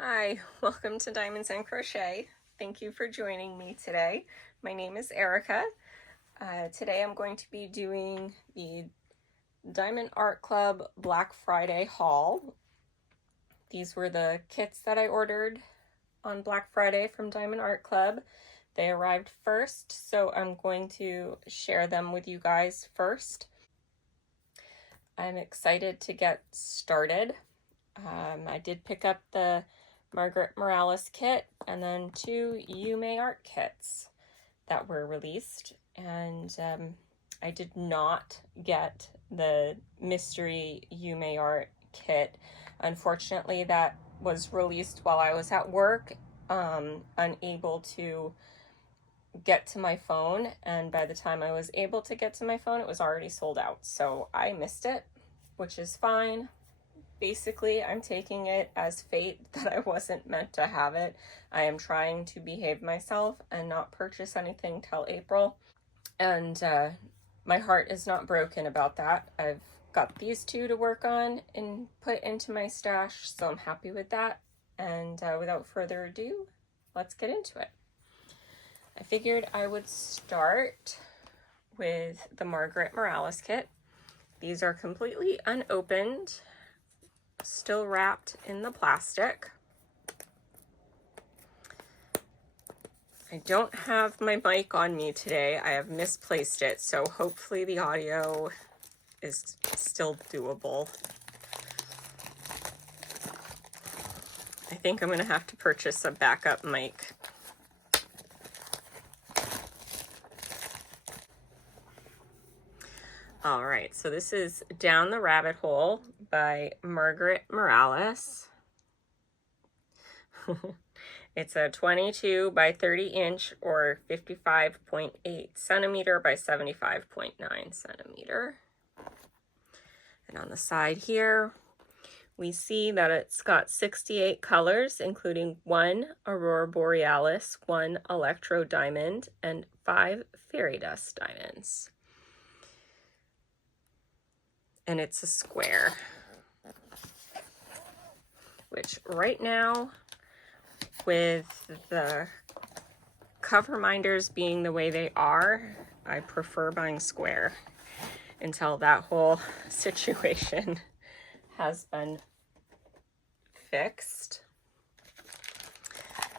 Hi, welcome to Diamonds and Crochet. Thank you for joining me today. My name is Erica. Today I'm going to be doing the Diamond Art Club Black Friday haul. These were the kits that I ordered on Black Friday from Diamond Art Club. They arrived first, so I'm going to share them with you guys first. I'm excited to get started. I did pick up the Margaret Morales kit and then 2 Yume art kits that were released, and I did not get the mystery Yume art kit. Unfortunately, that was released while I was at work, unable to get to my phone, and by the time I was able to get to my phone, it was already sold out, so I missed it, which is fine. Basically, I'm taking it as fate that I wasn't meant to have it. I am trying to behave myself and not purchase anything till April. And my heart is not broken about that. I've got these 2 to work on and put into my stash, so I'm happy with that. And without further ado, let's get into it. I figured I would start with the Margaret Morales kit. These are completely unopened, still wrapped in the plastic. I don't have my mic on me today. I have misplaced it, so hopefully the audio is still doable. I think I'm going to have to purchase a backup mic. All right, so this is Down the Rabbit Hole by Margaret Morales. It's a 22 by 30 inch or 55.8 centimeter by 75.9 centimeter. And on the side here, we see that it's got 68 colors, including 1 Aurora Borealis, 1 Electro Diamond, and 5 Fairy Dust Diamonds. And it's a square, which right now, with the cover minders being the way they are, I prefer buying square until that whole situation has been fixed.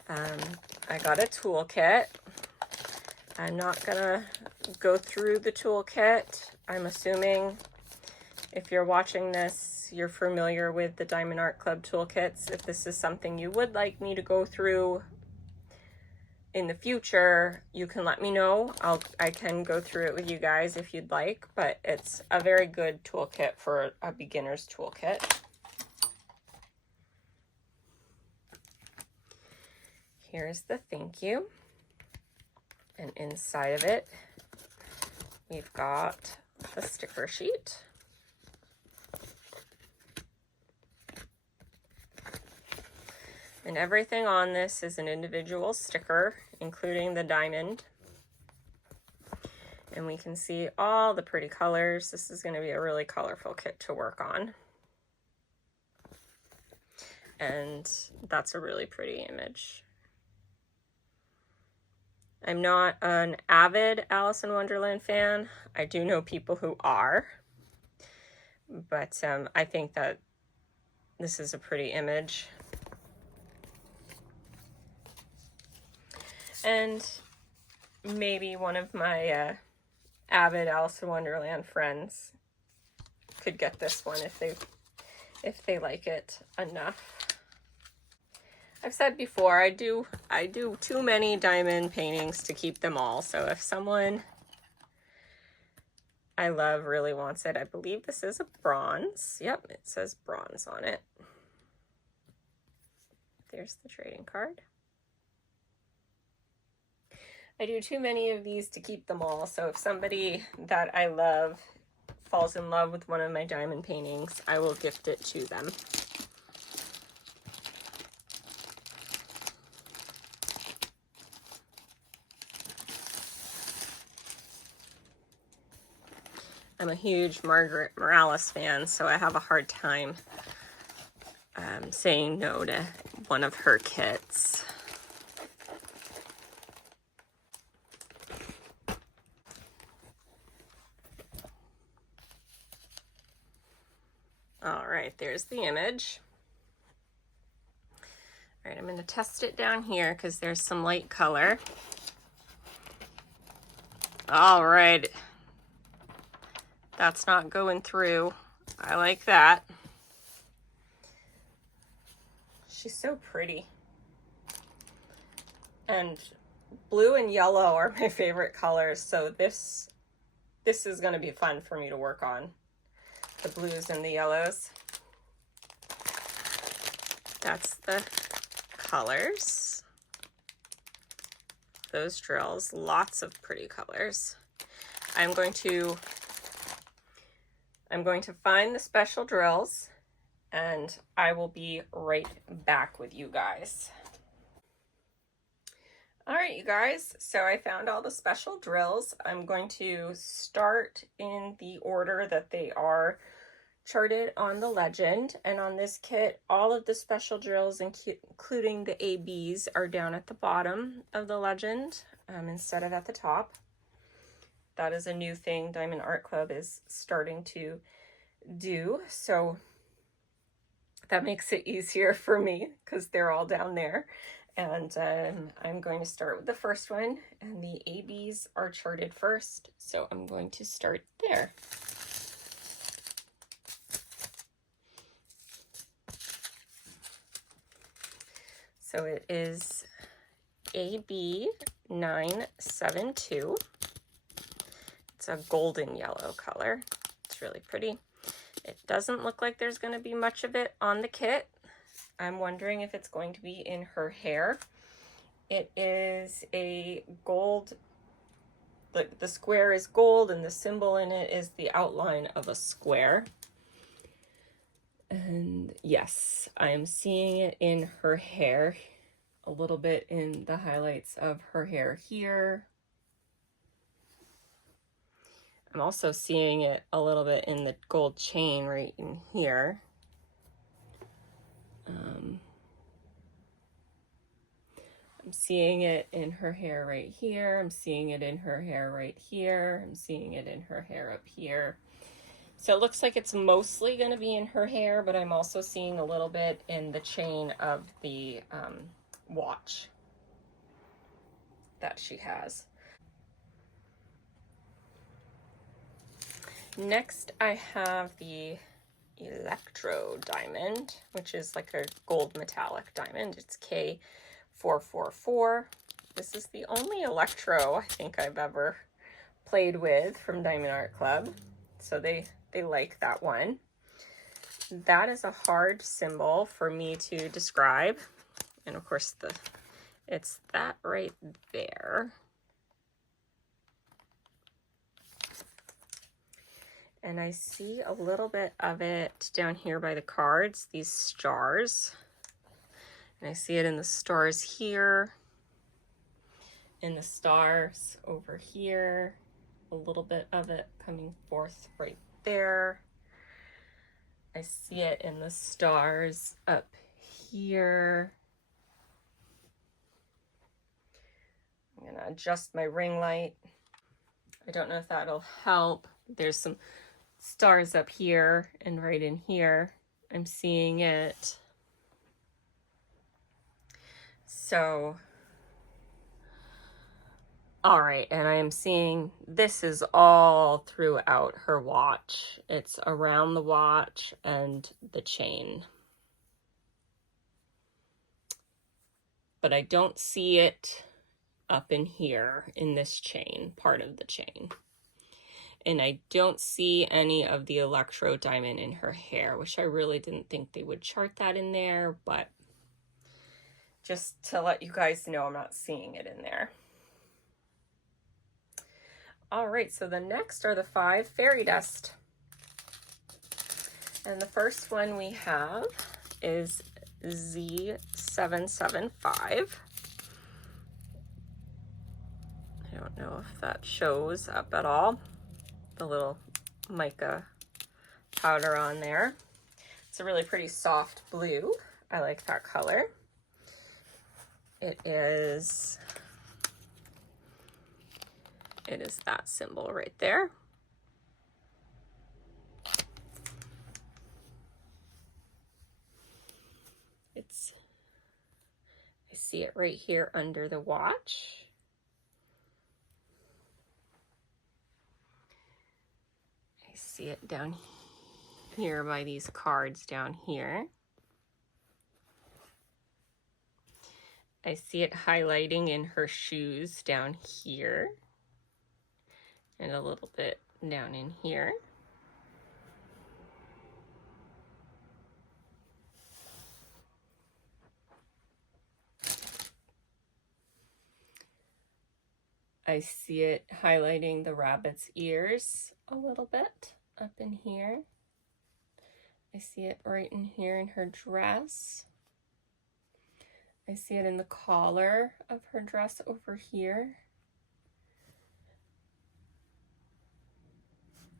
I got a toolkit. I'm not gonna go through the toolkit. I'm assuming if you're watching this, you're familiar with the Diamond Art Club toolkits. If this is something you would like me to go through in the future, you can let me know. I can go through it with you guys if you'd like, but it's a very good toolkit for a beginner's toolkit. Here's the thank you. And inside of it, we've got the sticker sheet. And everything on this is an individual sticker, including the diamond. And we can see all the pretty colors. This is going to be a really colorful kit to work on. And that's a really pretty image. I'm not an avid Alice in Wonderland fan. I do know people who are. But I think that this is a pretty image. And maybe one of my avid Alice in Wonderland friends could get this one if they like it enough. I've said before, I do too many diamond paintings to keep them all. So if someone I love really wants it, I believe this is a bronze. Yep, it says bronze on it. There's the trading card. I do too many of these to keep them all, so if somebody that I love falls in love with one of my diamond paintings, I will gift it to them. I'm a huge Margaret Morales fan, so I have a hard time saying no to one of her kits. All right, there's the image. All right, I'm going to test it down here because there's some light color. All right, that's not going through. I like that. She's so pretty. And blue and yellow are my favorite colors, so this is going to be fun for me to work on. The blues and the yellows. That's the colors. Those drills, lots of pretty colors. I'm going to find the special drills and I will be right back with you guys. All right, you guys, so I found all the special drills. I'm going to start in the order that they are charted on the legend, and on this kit, all of the special drills, including the ABs, are down at the bottom of the legend instead of at the top. That is a new thing Diamond Art Club is starting to do, so that makes it easier for me because they're all down there. And I'm going to start with the first one, and the ABs are charted first, so I'm going to start there. So it is AB 972. It's a golden yellow color. It's really pretty. It doesn't look like there's going to be much of it on the kit. I'm wondering if it's going to be in her hair. It is a gold, the square is gold and the symbol in it is the outline of a square. And yes, I am seeing it in her hair, a little bit in the highlights of her hair here. I'm also seeing it a little bit in the gold chain right in here. I'm seeing it in her hair right here. I'm seeing it in her hair right here. I'm seeing it in her hair up here. So it looks like it's mostly going to be in her hair, but I'm also seeing a little bit in the chain of the watch that she has. Next, I have the Electro Diamond, which is like a gold metallic diamond. It's K444. This is the only Electro I think I've ever played with from Diamond Art Club, so they like that one. That is a hard symbol for me to describe, and of course it's that right there. And I see a little bit of it down here by the cards, these stars. And I see it in the stars here, in the stars over here, a little bit of it coming forth right there. I see it in the stars up here. I'm gonna adjust my ring light. I don't know if that'll help. There's some stars up here and right in here. I'm seeing it. So, all right, and I am seeing this is all throughout her watch. It's around the watch and the chain. But I don't see it up in here in this chain, part of the chain. And I don't see any of the Electro Diamond in her hair, which I really didn't think they would chart that in there, but just to let you guys know, I'm not seeing it in there. All right, so the next are the 5 fairy dust. And the first one we have is Z775. I don't know if that shows up at all. The little mica powder on there. It's a really pretty soft blue. I like that color. It is that symbol right there. I see it right here under the watch. I see it down here by these cards down here. I see it highlighting in her shoes down here and a little bit down in here. I see it highlighting the rabbit's ears a little bit up in here. I see it right in here in her dress. I see it in the collar of her dress over here.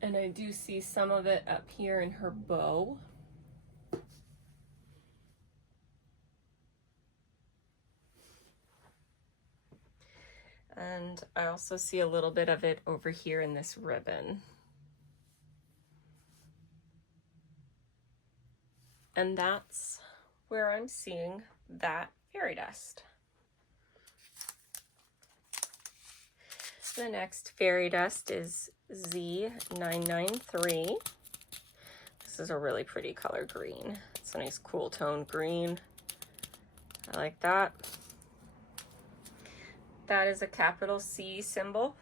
And I do see some of it up here in her bow. And I also see a little bit of it over here in this ribbon. And that's where I'm seeing that fairy dust. The next fairy dust is Z993. This is a really pretty color green. It's a nice cool tone green. I like that. That is a capital C symbol.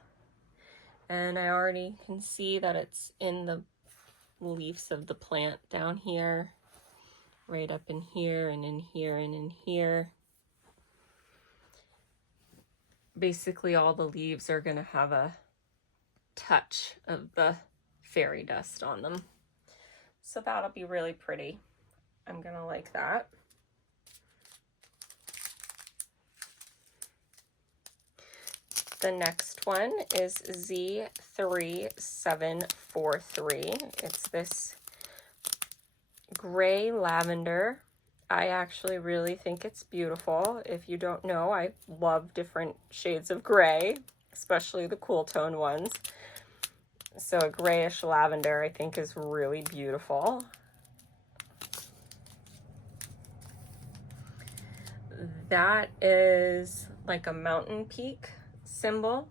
And I already can see that it's in the leaves of the plant down here, right up in here and in here and in here. Basically all the leaves are gonna have a touch of the fairy dust on them. So that'll be really pretty. I'm gonna like that. The next one is Z3743. It's this gray lavender. I actually really think it's beautiful. If you don't know, I love different shades of gray, especially the cool tone ones. So a grayish lavender I think is really beautiful. That is like a mountain peak symbol.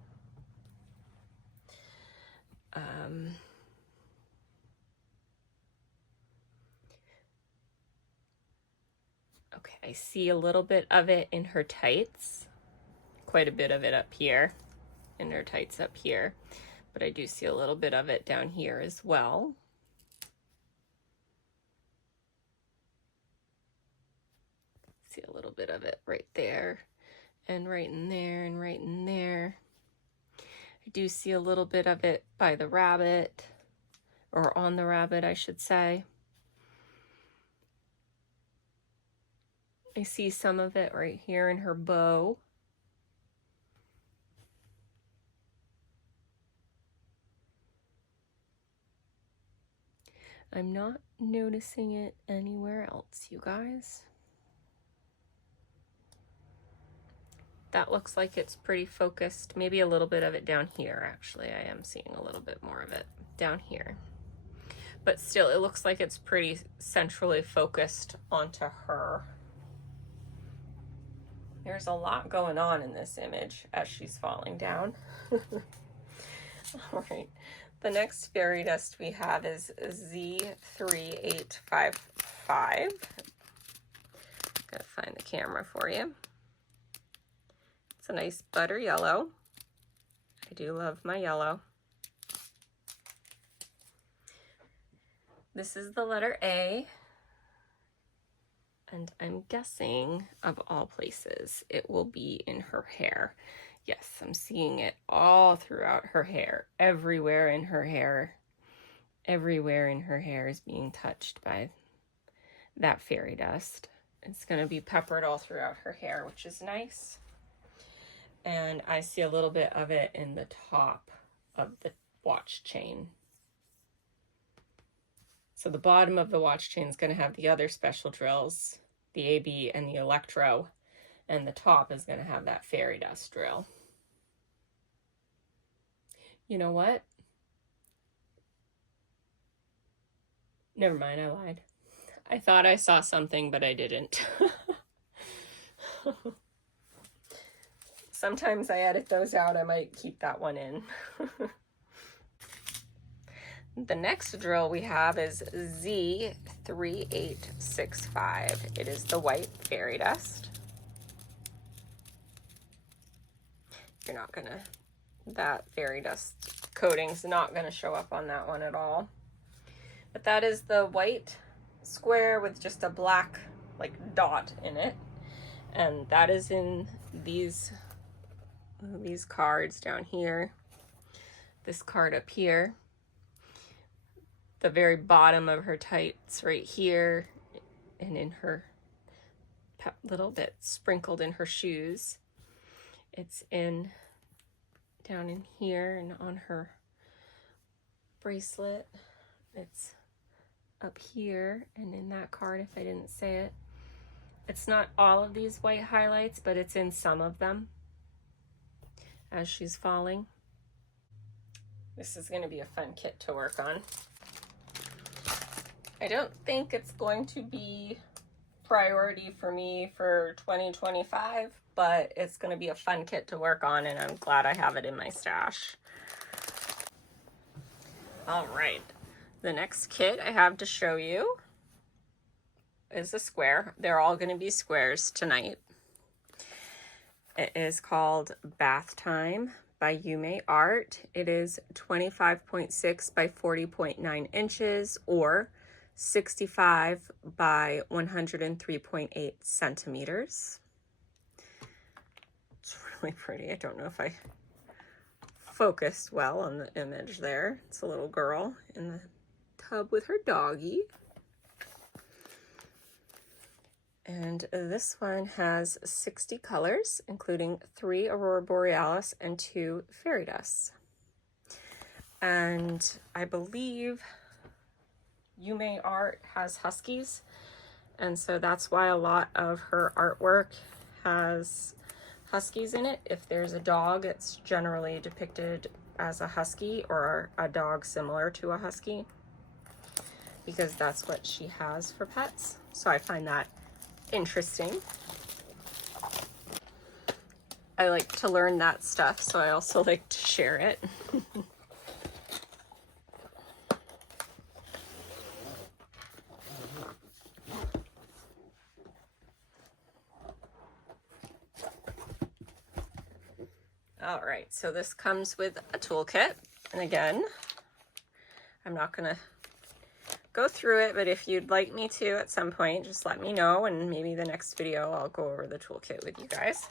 Okay, I see a little bit of it in her tights, quite a bit of it up here, in her tights up here, but I do see a little bit of it down here as well. See a little bit of it right there, and right in there, and right in there. I do see a little bit of it by the rabbit, or on the rabbit, I should say. I see some of it right here in her bow. I'm not noticing it anywhere else, you guys. That looks like it's pretty focused. Maybe a little bit of it down here, actually. I am seeing a little bit more of it down here. But still, it looks like it's pretty centrally focused onto her. There's a lot going on in this image as she's falling down. All right. The next fairy dust we have is Z3855. Gotta find the camera for you. It's a nice butter yellow. I do love my yellow. This is the letter A. And I'm guessing, of all places, it will be in her hair. Yes, I'm seeing it all throughout her hair. Everywhere in her hair. Everywhere in her hair is being touched by that fairy dust. It's going to be peppered all throughout her hair, which is nice. And I see a little bit of it in the top of the watch chain. So the bottom of the watch chain is going to have the other special drills, the AB and the Electro, and the top is going to have that fairy dust drill. You know what? Never mind, I lied. I thought I saw something, but I didn't. Sometimes I edit those out. I might keep that one in. The next drill we have is Z3865. It is the white fairy dust. You're not gonna, that fairy dust coating's not gonna show up on that one at all. But that is the white square with just a black like dot in it. And that is in these cards down here. This card up here. The very bottom of her tights right here, and in her little bit sprinkled in her shoes. It's in down in here and on her bracelet. It's up here and in that card, if I didn't say it. It's not all of these white highlights, but it's in some of them as she's falling. This is going to be a fun kit to work on. I don't think it's going to be priority for me for 2025, but it's going to be a fun kit to work on, and I'm glad I have it in my stash. All right, the next kit I have to show you is a square. They're all going to be squares tonight. It is called Bath Time by Yume Art. It is 25.6 by 40.9 inches, or 65 by 103.8 centimeters. It's really pretty. I don't know if I focused well on the image there. It's a little girl in the tub with her doggy. And this one has 60 colors, including 3 Aurora Borealis and 2 fairy dusts. And I believe Yume Art has huskies, and so that's why a lot of her artwork has huskies in it. If there's a dog, it's generally depicted as a husky or a dog similar to a husky, because that's what she has for pets. So I find that interesting. I like to learn that stuff, so I also like to share it. All right, so this comes with a toolkit, and again, I'm not gonna go through it, but if you'd like me to at some point, just let me know, and maybe the next video I'll go over the toolkit with you guys.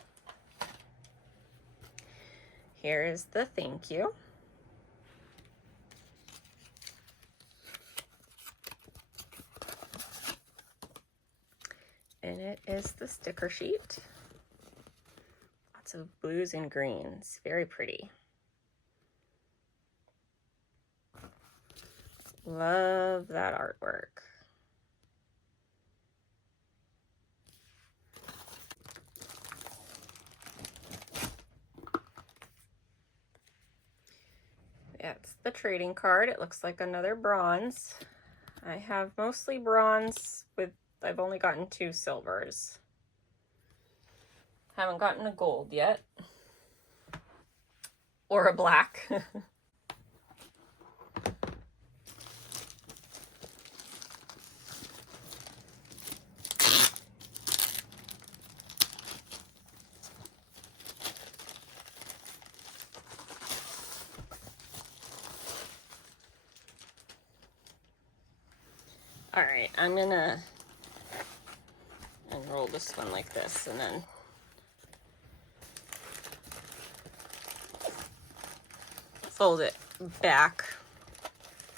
Here is the thank you. And it is the sticker sheet. Lots of blues and greens, very pretty. Love that artwork. That's the trading card. It looks like another bronze. I have mostly bronze with, I've only gotten 2 silvers. Haven't gotten a gold yet. Or a black. All right, I'm gonna unroll this one like this and then fold it back.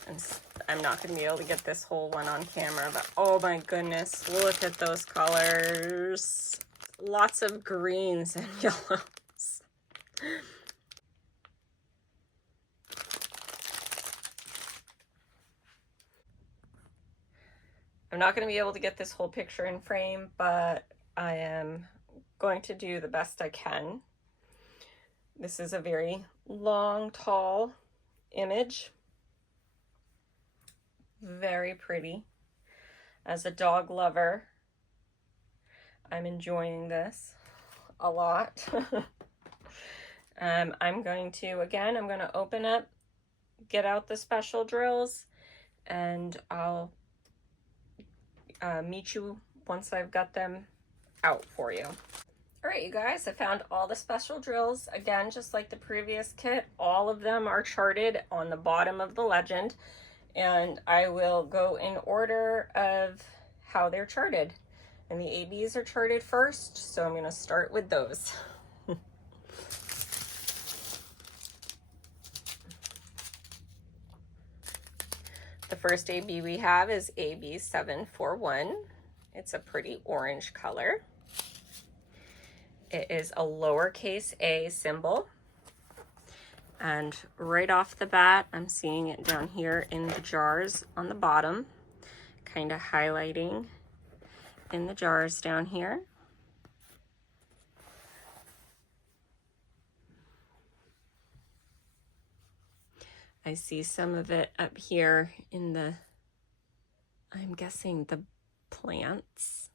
And I'm not gonna be able to get this whole one on camera, but oh my goodness, look at those colors. Lots of greens and yellows. I'm not going to be able to get this whole picture in frame, but I am going to do the best I can. This is a very long, tall image. Very pretty. As a dog lover, I'm enjoying this a lot. I'm going to open up, get out the special drills, and I'll meet you once I've got them out for you. All right, you guys, I found all the special drills. Again, just like the previous kit, all of them are charted on the bottom of the legend, and I will go in order of how they're charted. And the ABs are charted first, so I'm going to start with those. The first AB we have is AB 741. It's a pretty orange color. It is a lowercase a symbol. And right off the bat, I'm seeing it down here in the jars on the bottom, kind of highlighting in the jars down here. I see some of it up here in the, I'm guessing the plants.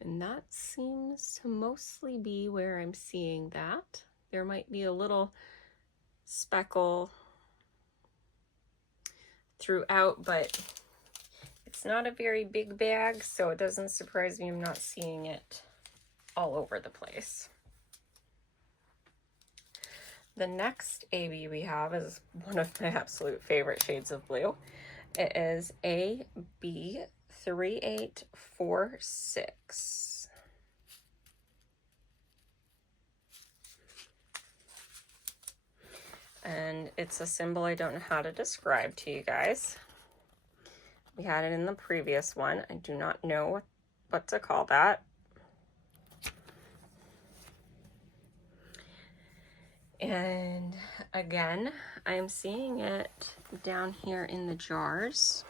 And that seems to mostly be where I'm seeing that. There might be a little speckle throughout, but it's not a very big bag, so it doesn't surprise me I'm not seeing it all over the place. The next AB we have is one of my absolute favorite shades of blue. It is AB 3846. And it's a symbol I don't know how to describe to you guys. We had it in the previous one. I do not know what to call that. And again, I'm seeing it down here in the jars.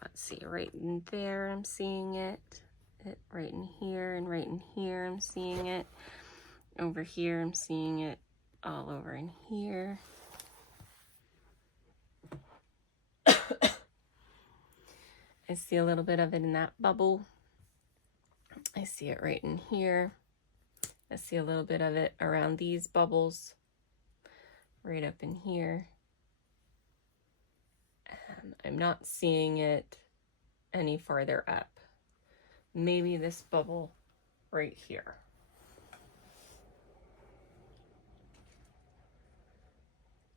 Let's see, right in there I'm seeing it. Right in here and right in here I'm seeing it. Over here I'm seeing it all over in here. I see a little bit of it in that bubble. I see it right in here. I see a little bit of it around these bubbles, right up in here. I'm not seeing it any farther up. Maybe this bubble right here.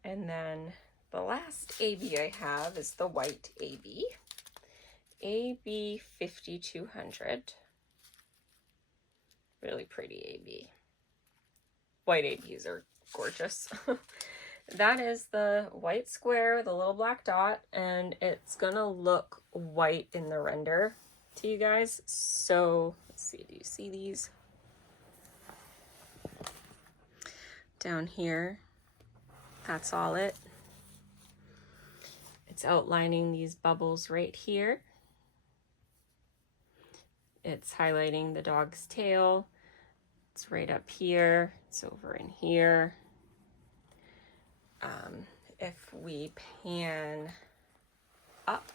And then the last AB I have is the white AB, AB 5200. Really pretty AB. White ABs are gorgeous. That is the white square with a little black dot, and it's gonna look white in the render to you guys. So let's see, do you see these? Down here, that's all it. It's outlining these bubbles right here. It's highlighting the dog's tail. It's right up here. It's over in here. If we pan up,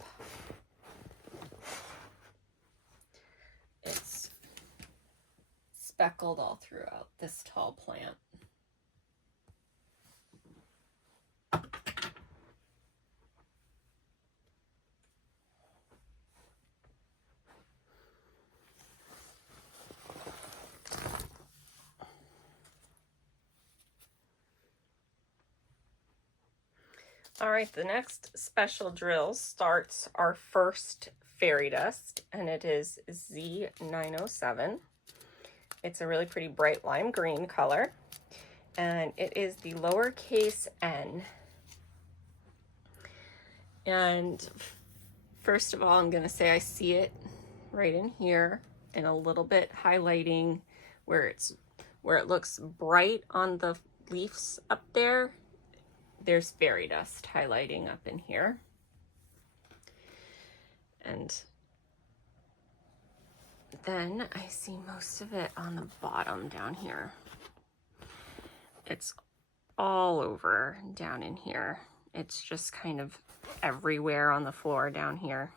it's speckled all throughout this tall plant. All right, the next special drill starts our first fairy dust, and it is Z907. It's a really pretty bright lime green color, and it is the lowercase n. And first of all, I'm going to say I see it right in here and a little bit highlighting where it looks bright on the leaves up there. there's fairy dust highlighting up in here. And then I see most of it on the bottom down here. It's all over down in here. It's just kind of everywhere on the floor down here.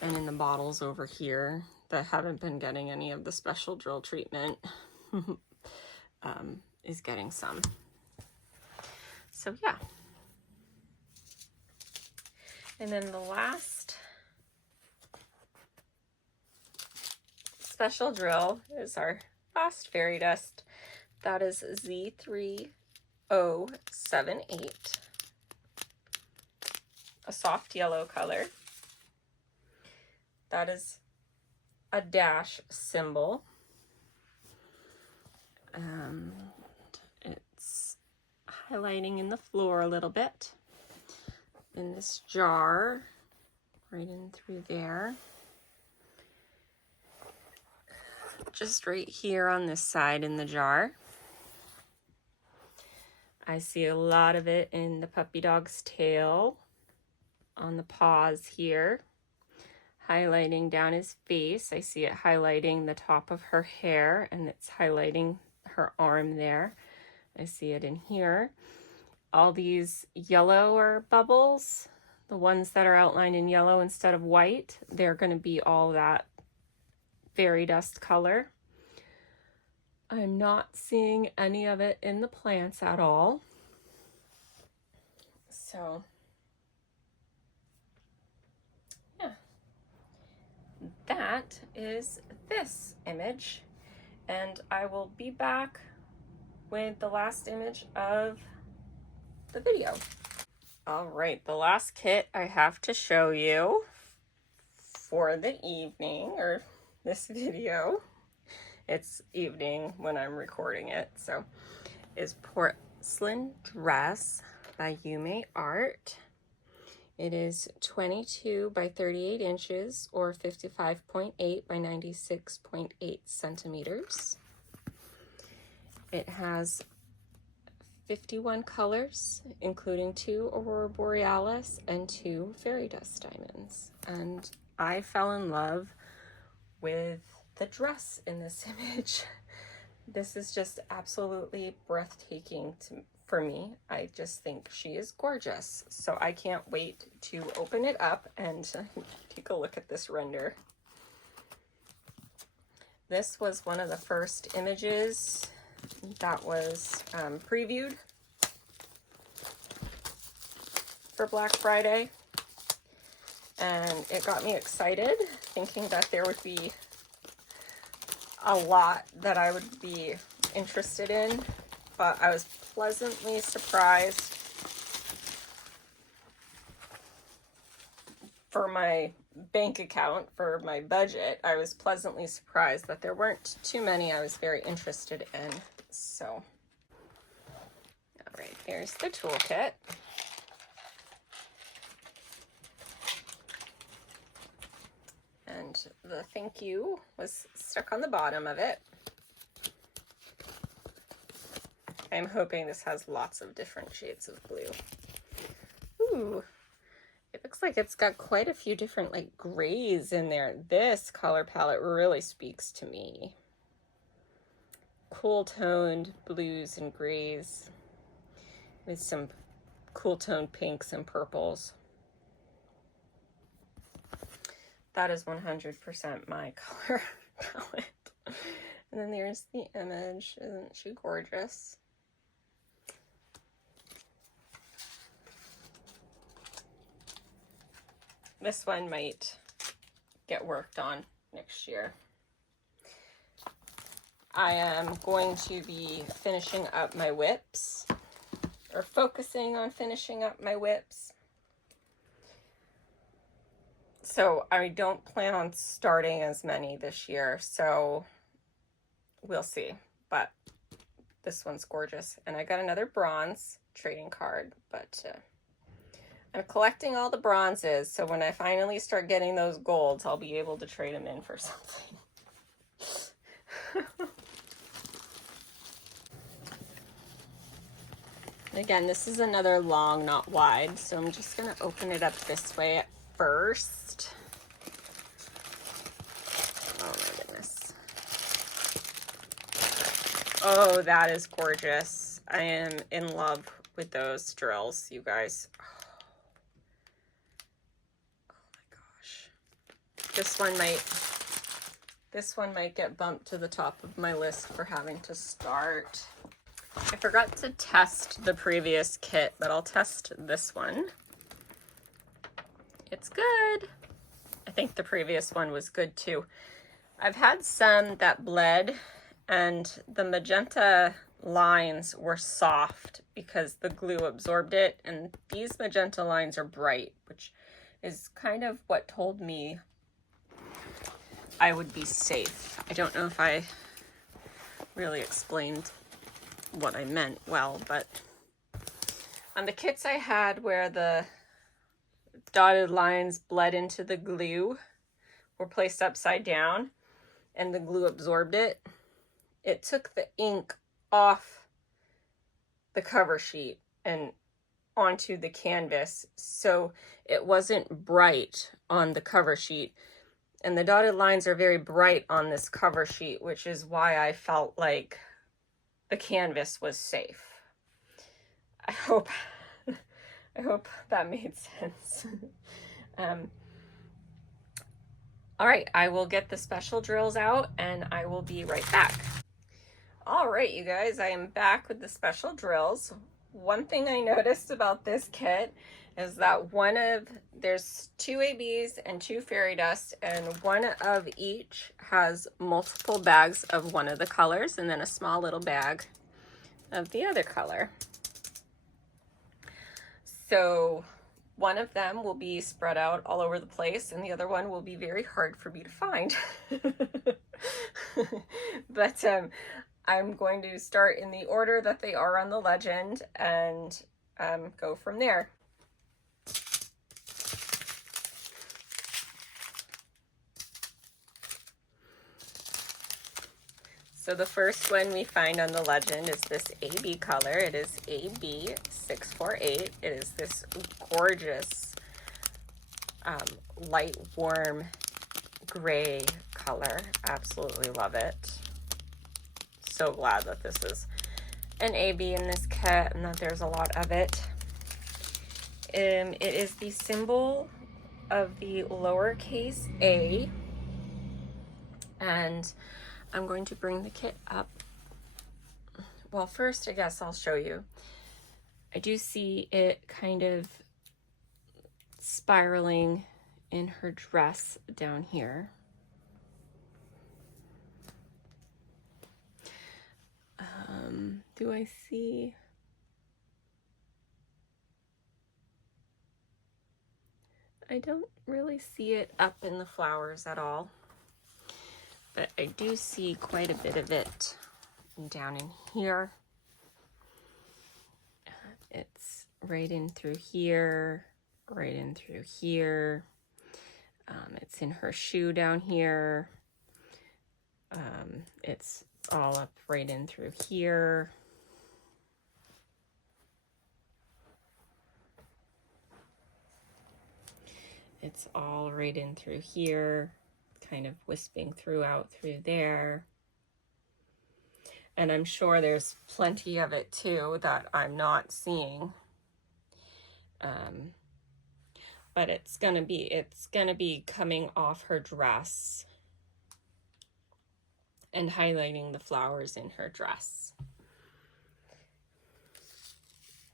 And in the bottles over here that haven't been getting any of the special drill treatment is getting some. So yeah. And then the last special drill is our last fairy dust. That is Z3078, a soft yellow color. That is a dash symbol. It's highlighting in the floor a little bit. In this jar, right in through there. Just right here on this side in the jar. I see a lot of it in the puppy dog's tail, on the paws here, highlighting down his face. I see it highlighting the top of her hair, and it's highlighting her arm there. I see it in here. All these yellower bubbles, the ones that are outlined in yellow instead of white, they're going to be all that fairy dust color. I'm not seeing any of it in the plants at all. So, yeah. That is this image. And I will be back with the last image of the video. All right, the last kit I have to show you for the evening, or this video, it's evening when I'm recording it, so, is Porcelain Dress by Yume Art. It is 22 by 38 inches, or 55.8 by 96.8 centimeters. It has 51 colors, including 2 Aurora Borealis and 2 fairy dust diamonds. And I fell in love with the dress in this image. This is just absolutely breathtaking for me. I just think she is gorgeous. So I can't wait to open it up and take a look at this render. This was one of the first images that was previewed for Black Friday, and it got me excited, thinking that there would be a lot that I would be interested in, but I was pleasantly surprised for my bank account, for my budget. I was pleasantly surprised that there weren't too many I was very interested in. So, all right, here's the toolkit. And the thank you was stuck on the bottom of it. I'm hoping this has lots of different shades of blue. Ooh, it looks like it's got quite a few different like grays in there. This color palette really speaks to me. Cool toned blues and grays with some cool toned pinks and purples. That is 100% my color palette. And then there's the image. Isn't she gorgeous? This one might get worked on next year. I am going to be finishing up my whips, or focusing on finishing up my whips. So I don't plan on starting as many this year, so we'll see. But this one's gorgeous. And I got another bronze trading card, but I'm collecting all the bronzes, so when I finally start getting those golds, I'll be able to trade them in for something. Again, this is another long, not wide, so I'm just gonna open it up this way at first. Oh my goodness. Oh, that is gorgeous. I am in love with those drills, you guys. Oh my gosh. This one might get bumped to the top of my list for having to start. I forgot to test the previous kit, but I'll test this one. It's good. I think the previous one was good too. I've had some that bled and the magenta lines were soft because the glue absorbed it, and these magenta lines are bright, which is kind of what told me I would be safe. I don't know if I really explained what I meant well, but on the kits I had where the dotted lines bled into the glue, were placed upside down, and the glue absorbed it, it took the ink off the cover sheet and onto the canvas, so it wasn't bright on the cover sheet. And the dotted lines are very bright on this cover sheet, which is why I felt like the canvas was safe. I hope that made sense. All right, I will get the special drills out and I will be right back. All right, you guys, I am back with the special drills. One thing I noticed about this kit is that there's 2 ABs and 2 fairy dust, and one of each has multiple bags of one of the colors and then a small little bag of the other color. So one of them will be spread out all over the place and the other one will be very hard for me to find. But I'm going to start in the order that they are on the legend and go from there. So the first one we find on the legend is this AB color. It is AB648. It is this gorgeous light warm gray color. Absolutely love it. So glad that this is an AB in this kit and that there's a lot of it. It is the symbol of the lowercase a, and I'm going to bring the kit up. Well, first, I guess I'll show you. I do see it kind of spiraling in her dress down here. Do I see? I don't really see it up in the flowers at all, but I do see quite a bit of it down in here. It's right in through here, right in through here. It's in her shoe down here. It's all up right in through here. It's all right in through here, kind of wisping out through there. And I'm sure there's plenty of it too that I'm not seeing. But it's gonna be coming off her dress and highlighting the flowers in her dress.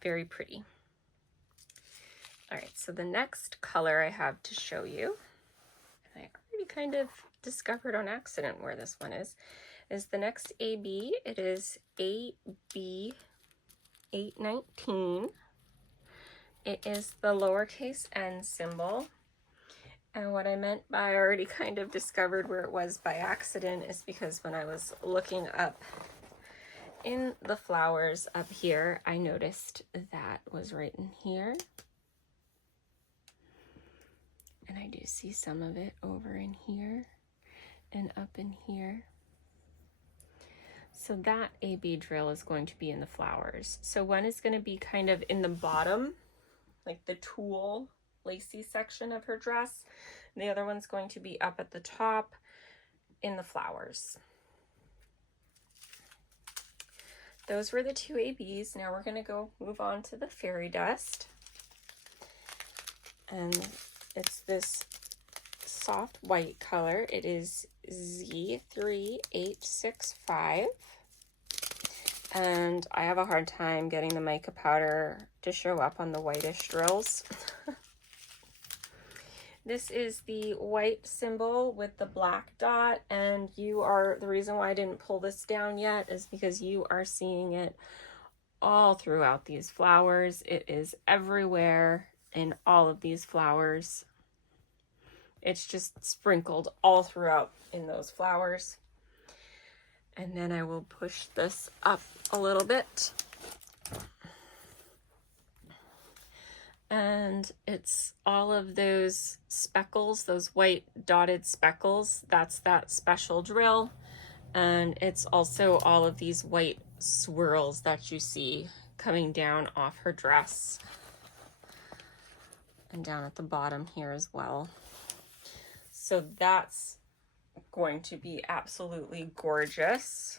Very pretty. All right, so the next color I have to show you, and I already kind of discovered on accident where this one is the next AB. It is AB 819. It is the lowercase n symbol. And what I meant by I already kind of discovered where it was by accident is because when I was looking up in the flowers up here, I noticed that was right in here. And I do see some of it over in here and up in here. So that AB drill is going to be in the flowers. So one is going to be kind of in the bottom, like the tulle lacy section of her dress. And the other one's going to be up at the top in the flowers. Those were the two ABs. Now we're going to move on to the fairy dust. And it's this soft white color. It is Z3865. And I have a hard time getting the mica powder to show up on the whitish drills. This is the white symbol with the black dot, and the reason why I didn't pull this down yet is because you are seeing it all throughout these flowers. It is everywhere in all of these flowers. It's just sprinkled all throughout in those flowers. And then I will push this up a little bit. And it's all of those speckles, those white dotted speckles. That's that special drill. And it's also all of these white swirls that you see coming down off her dress. And down at the bottom here as well. So that's going to be absolutely gorgeous.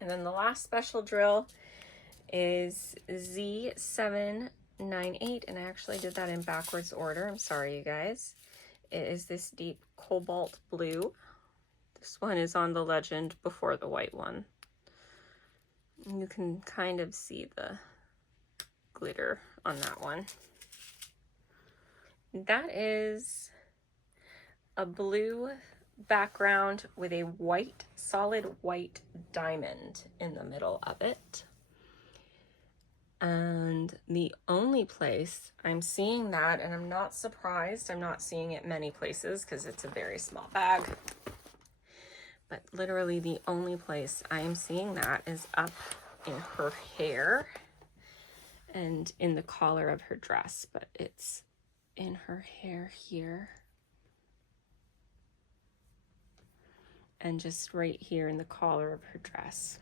And then the last special drill is Z798, and I actually did that in backwards order. I'm sorry, you guys. It is this deep cobalt blue. This one is on the legend before the white one. You can kind of see the glitter on that one. That is a blue background with a white, solid white diamond in the middle of it. And the only place I'm seeing that, and I'm not surprised, I'm not seeing it many places because it's a very small bag, but literally the only place I am seeing that is up in her hair and in the collar of her dress, but it's in her hair here and just right here in the collar of her dress,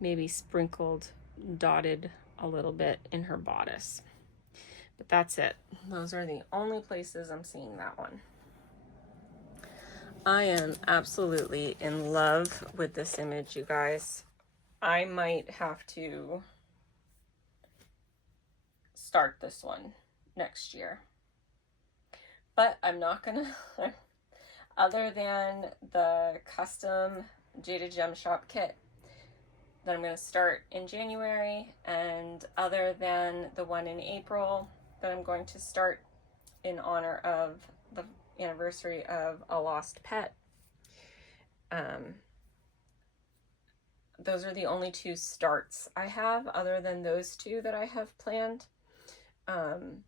maybe sprinkled, dotted a little bit in her bodice, but that's it. Those are the only places I'm seeing that one. I am absolutely in love with this image, you guys. I might have to start this one next year, but I'm not gonna other than the custom Jada Gem Shop kit that I'm gonna start in January, and other than the one in April that I'm going to start in honor of the anniversary of a lost pet. Those are the only two starts I have other than those two that I have planned. I'm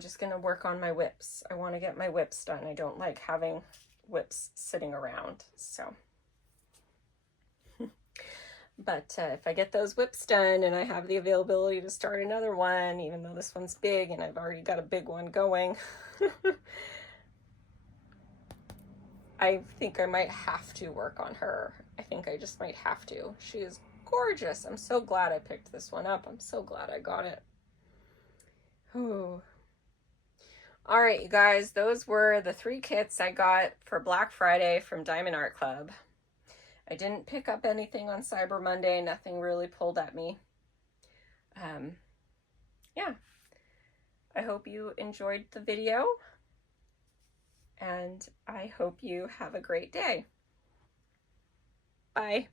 just going to work on my whips. I want to get my whips done. I don't like having whips sitting around, so. But if I get those whips done and I have the availability to start another one, even though this one's big and I've already got a big one going, I think I might have to work on her. I think I just might have to. She is gorgeous. I'm so glad I picked this one up. I'm so glad I got it. Ooh. All right, you guys, those were the 3 kits I got for Black Friday from Diamond Art Club. I didn't pick up anything on Cyber Monday. Nothing really pulled at me. Yeah. I hope you enjoyed the video, and I hope you have a great day. Bye.